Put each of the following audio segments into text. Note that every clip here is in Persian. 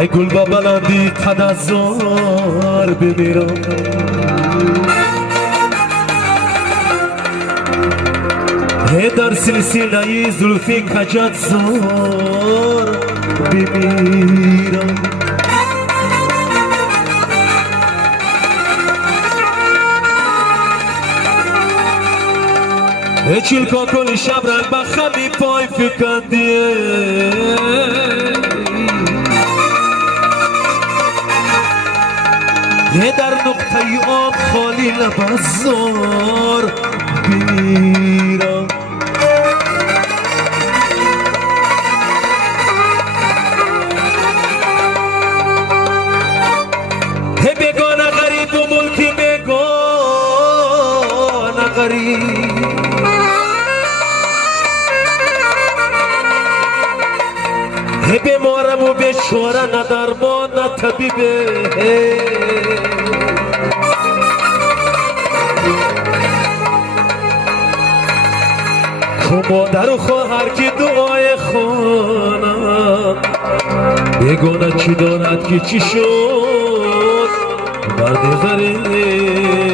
ای گل با بلندی تنظر بمیرم در سلسله زلفی کجت زار بمیرم چیل کن کل شب رنگ بخمی پای فکندیه در نقطه آب خالی لبزار بمیرم بگانه غریب و ملکی بگانه غریب بیمارم و بیچاره نه درمان نه طبیبه مادر و خواهر که دعای خانم بیگانه چی دارد که چی شد مرد غریب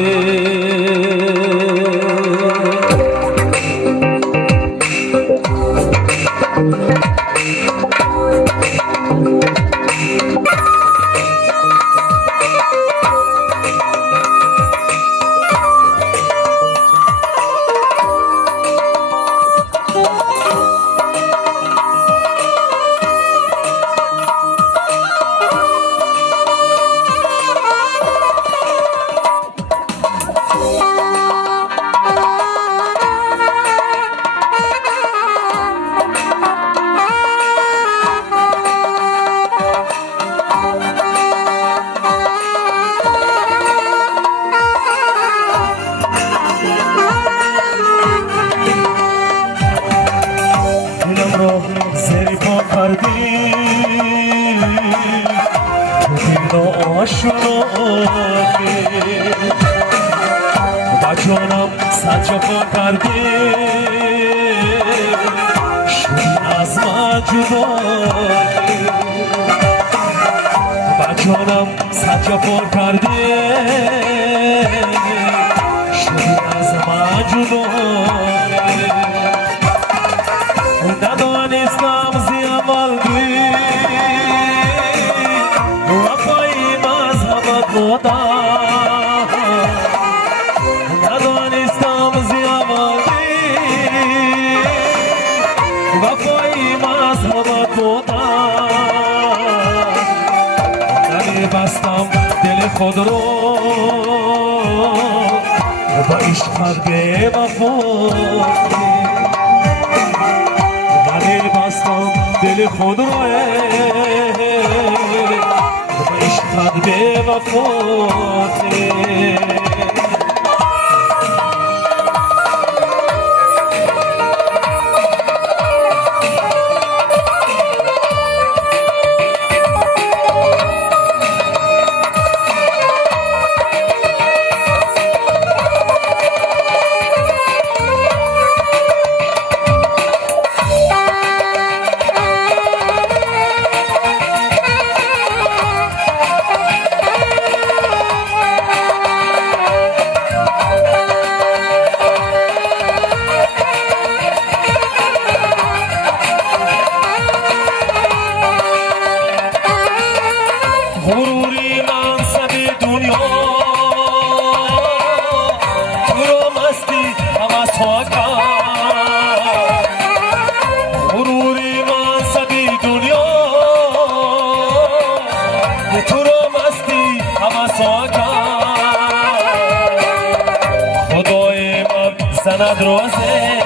جانم سجفا کردی شدی از من جدا با جانم سجفا کردی شدی از من جدا ندانستم زی عمل بی وفای مذهبت بودم بستم دل خود رو با عشقت به وفا من بستم دل خود رو با عشقت به وفا غروری منصب دنیا تو رو مستی همسا کرد غروری منصب دنیا تو رو مستی همسا کرد خدای من زند روزه